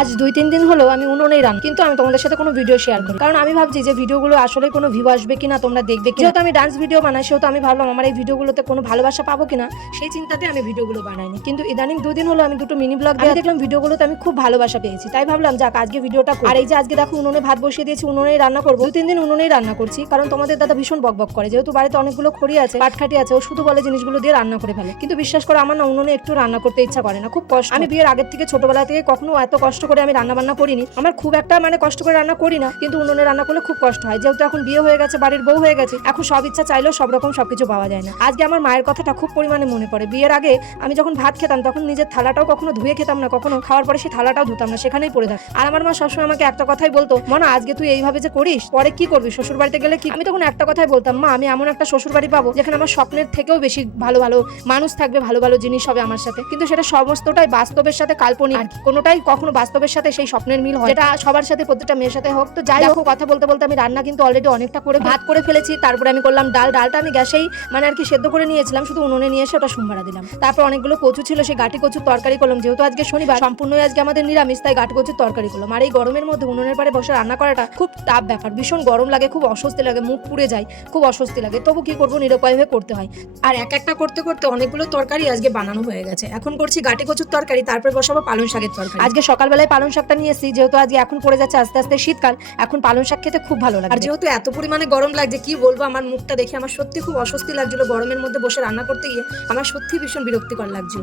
আজ দুই, তিন দিন হলো আমি উনুনেই রান কিন্তু আমি তোমাদের সাথে কোনো ভিডিও শেয়ার করি কারণ আমি ভাবছি যে ভিডিওগুলো আসলে কোনো ভিউ আসবে কিনা, তোমরা দেখবে যেহেতু আমি ডান্স ভিডিও বানাই, সেহেতু আমি ভাবলাম আমার এই ভিডিওগুলোতে কোনো ভালোবাসা পাবো কিনা, সেই চিন্তাতে আমি ভিডিওগুলো বানাইনি। কিন্তু ইদানিং দুই দিন হলো আমি দুটো মিনি ব্লগ দিয়ে দেখলাম ভিডিওগুলোতে আমি খুব ভালোবাসা পেয়েছি। তাই ভাবলাম, যাক, আজকে ভিডিওটা। আর এই যে আজকে দেখো উনুনে ভাত বসিয়ে দিয়েছি, উনুনেই রান্না করব। দুই, তিন দিন উনুনেই রান্না করছি, কারণ তোমাদের দাদা ভীষণ বকবক করে। যেহেতু বাড়িতে অনেকগুলো খড়ি আছে, পাটখাটি আছে, ও শুধু বলে জিনিসগুলো দিয়ে রান্না করে ফেলে। কিন্তু বিশ্বাস করে, আমার না উনুনে একটু রান্না করতে ইচ্ছা করে না, খুব কষ্ট। আমি বিয়ের আগের থেকে ছোটবেলা থেকে কখনো এত কষ্ট করে আমি রান্না বান্না করিনি। আমার খুব একটা মানে কষ্ট করে রান্না করি না কিন্তু উনুনে রান্না করলে খুব কষ্ট হয়। যেহেতু এখন বিয়ে হয়ে গেছে, বাড়ির বউ হয়ে গেছে, এখন সব ইচ্ছা চাইলেও সব রকম সবকিছু পাওয়া যায় না। আজকে আমার মায়ের কথাটা খুব পরিমাণে মনে পড়ে। বিয়ের আগে আমি যখন ভাত খেতাম, তখন নিজের থালাটাও কখনো ধুয়ে খেতাম না, কখনো খাওয়ার পরে সেই থালাটাও ধুতাম না, সেখানেই পড়ে থাক। আর আমার মা সবসময় আমাকে একটা কথাই বলতো, মনে, আজকে তুই এইভাবে যে করিস, পরে কি করবি? শ্বশুর বাড়িতে গেলে কি? আমি তখন একটা কথাই বলতাম, মা, আমি এমন একটা শ্বশুর বাড়ি পাবো যেখানে আমার স্বপ্নের থেকেও বেশি ভালো ভালো মানুষ থাকবে, ভালো ভালো জিনিস হবে আমার সাথে। কিন্তু সেটা সমস্তটাই বাস্তবের সাথে কাল্পনিক আর। কোনোটাই কখনো বাস্তবের সাথে সেই স্বপ্নের মিল হয়। যেটা সবার সাথে প্রত্যেকটা মেয়ের সাথে হোক। তো যাই হোক কথা বলতে বলতে আমি রান্না কিন্তু অলরেডি অনেকটা করে ভাত করে ফেলেছি। তারপরে আমি করলাম ডাল। ডালটা আমি গ্যাসেই মানে আর কি সেদ্ধ করে নিয়েছিলাম। শুধু উনুনে নিয়ে এসে ওটা সোমবারা দিলাম। তারপর অনেকগুলো কচু ছিল সেই গাটি কচুর তরকারি করলাম। যেহেতু আজকে শনিবার সম্পূর্ণই আজকে আমাদের নিরামিষ তাই গাটি কচুর তরকারি করলাম। আর এই গরমের মধ্যে উনুনের পাড়ে বসে রান্না করাটা খুব টাফ ব্যাপার। ভীষণ গরম লাগে খুব অস্বস্তি লাগে মুখ পুড়ে যায় খুব অস্বস্তি লাগে। তবু কি করব? নিরুপায় হয়ে করতে হয়। আর এক একটা করতে করতে অনেকগুলো তরকারি আজকে বানানো হয়ে গেছে। এখন করছি গাটি কচুর তরকারি তারপরে বসাবো পালং শাকের তরকারি। আজকে সকালবেলায় পালং শাকটা নিয়ে এসেছি যেহেতু আজকে এখন পড়ে যাচ্ছে আস্তে আস্তে শীতকাল এখন পালং শাক খেতে খুব ভালো লাগে। আর যেহেতু এত পরিমাণে গরম লাগছে কি বলব আমার মুখটা দেখে আমার সত্যি খুব অস্বস্তি লাগছিল। গরমের মধ্যে বসে রান্না করতে গিয়ে আমার সত্যি ভীষণ বিরক্তিকর লাগছিল।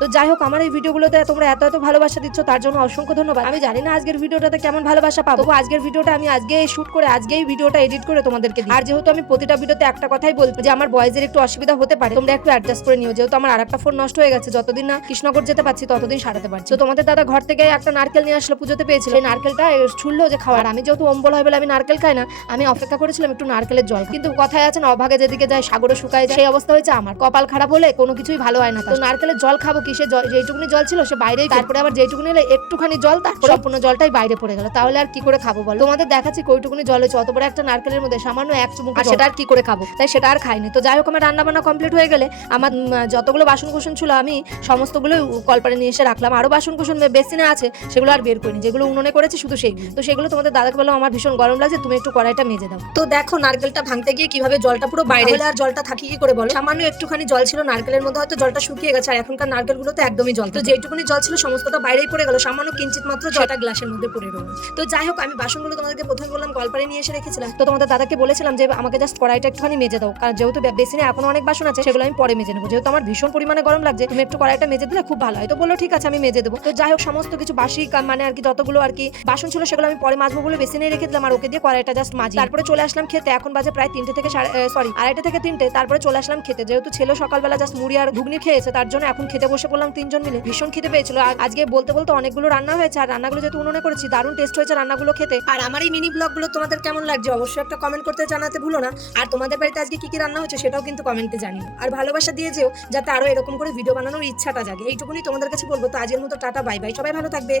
তো যাই হোক আমার এই ভিডিওগুলোতে তোমরা এত এত ভালোবাসা দিচ্ছ তার জন্য অসংখ্য ধন্যবাদ। আমি জানি না আজকের ভিডিওটাতে কেমন ভালোবাসা পাবো। আজকের ভিডিওটা আমি আজকে শুট করে আজকেই ভিডিওটা এডিট করে তোমাদেরকে আর যেহেতু আমি প্রতিটা ভিডিওতে একটা কথাই বলব যে আমার বয়েজের একটু অসুবিধা হতে পারে তোমরা একটু অ্যাডজাস্ট করে নিও। যেহেতু আমার আরেকটা ফোন নষ্ট হয়ে গেছে যতদিন না কৃষ্ণনগর যেতে পারছি ততদিন সারাতে পারছি। তো তোমাদের দাদা ঘর থেকে একটা নারকেল নিয়ে আসলো পুজোতে পেয়েছিল। সেই নারকেলটা ছুড়লো যে খাওয়ার। আমি যেহেতু অম্বল হয় বলে আমি নারকেল খাই না আমি অপেক্ষা করেছিলাম একটু নারকেলের জল। কিন্তু কথায় আছে না অভাগে যেদিকে যায় সাগরে শুকায় যায়। সেই অবস্থা হয়েছে আমার। কপাল খারাপ হলে কোনো কিছুই ভালো হয় না তো নারকেলের জল খাব কি? সে জল যেইটুকুনি জল ছিল সে বাইরেই তারপরে আবার যেইটুকুনি এলে একটুখানি জল তারপরে সম্পূর্ণ জলটাই বাইরে পড়ে গেল। তাহলে আর কি করে খাব বলো? তোমাদের দেখাচ্ছি কইটুকুনি জল হয়েছে। অত বড় একটা নারকেলের মধ্যে সামান্য এক চুমুক আর সেটা আর কি করে খাব? তাই সেটা আর খাইনি। তো যাই হোক আমার রান্না বান্না কমপ্লিট হয়ে গেলে আমার যতগুলো বাসন কুসন ছিল আমি সমস্তগুলো কলপারে নিয়ে এসে রাখলাম। আরও বাসন কুসন বেসিনে আছে। সেগুলো আর বের করিনি। যেগুলো উনুনে করেছি শুধু সেই। তো সেগুলো তোমাদের দাদাকে বললাম আমার ভীষণ গরম লাগছে তুমি একটু কড়াইটা মেজে দাও। তো দেখো নারকেলটা ভাঙতে গিয়ে কীভাবে জলটা পুরো বাইরে আর জলটা থাকি কি করে বলো? সামান্য একটুখানি জল ছিল নারকেলের মধ্যে হয়তো জলটা শুকিয়ে গেছে আর এখনকার নারকেলগুলো তো একদমই জল তো যেটুকুনি জল ছিল সমস্তটা বাইরেই পড়ে গেল সামান্য কিঞ্চিত মাত্র জলটা গ্লাসের মধ্যে পড়ে রইল। তো যাই হোক আমি বাসনগুলো তোমাদেরকে প্রথমে বললাম কলপারে নিয়ে এসে রেখেছিলাম। তো তোমাদের দাদাকে বলেছিলাম যে আমাকে জাস্ট কড়াইটা একটুখানি মেজে দাও। কারণ যেহেতু বেসিনে এখনও অনেক বাসন আছে সেগুলো আমি পরে মেজে নেব। যেহেতু আমার ভীষণ পরিমাণে গরম লাগছে তুমি একটু কড়াইটা মেজে দিলে খুব ভালো হয়। তো বলল ঠিক আছে আমি মেজে দেবো। তো যাই হোক সমস্ত কিছু বাসি কা- মানে আর কি যতগুলো আর কি বাসন ছিল সেগুলো আমি পরে মাজবো বলে বেশি নিয়ে রেখে দিলাম আর ওকে দিয়ে কড়াইটা জাস্ট মাজি তারপরে চলে আসলাম খেতে। এখন বাজে প্রায় তিনটে থেকে সরি আড়াইটা থেকে তিনটে। তারপরে চলে আসলাম খেতে। যেহেতু ছেলে সকালবেলা জাস্ট মুড়ি আর ঘুগনি খেয়েছে, তার জন্য এখন খেতে বসে পড়লাম তিনজন মিলে। ভীষণ খেতে পেয়েছিল। আজকে বলতে বলতে অনেকগুলো রান্না হয়েছে, আর রান্নাগুলো যেহেতু উনুনে করেছি, দারুণ টেস্ট হয়েছে রান্নাগুলো খেতে। আর আমার এই মিনি ব্লগগুলো তোমাদের কেমন লাগছে অবশ্যই একটা কমেন্ট করতে জানাতে ভুলো না। আর তোমাদের বাড়িতে আজকে কি কি রান্না হচ্ছে সেটাও কিন্তু কমেন্টে জানিও। আর ভালোবাসা দিয়ে যেও, যাতে আরও এরকম করে ভিডিও বানানোর ইচ্ছাটা জাগে। এইটুকুনি তোমাদের কাছে বলব। তো আজকের মতো টাটা বাই বাই সবাই ভালো থাকবে।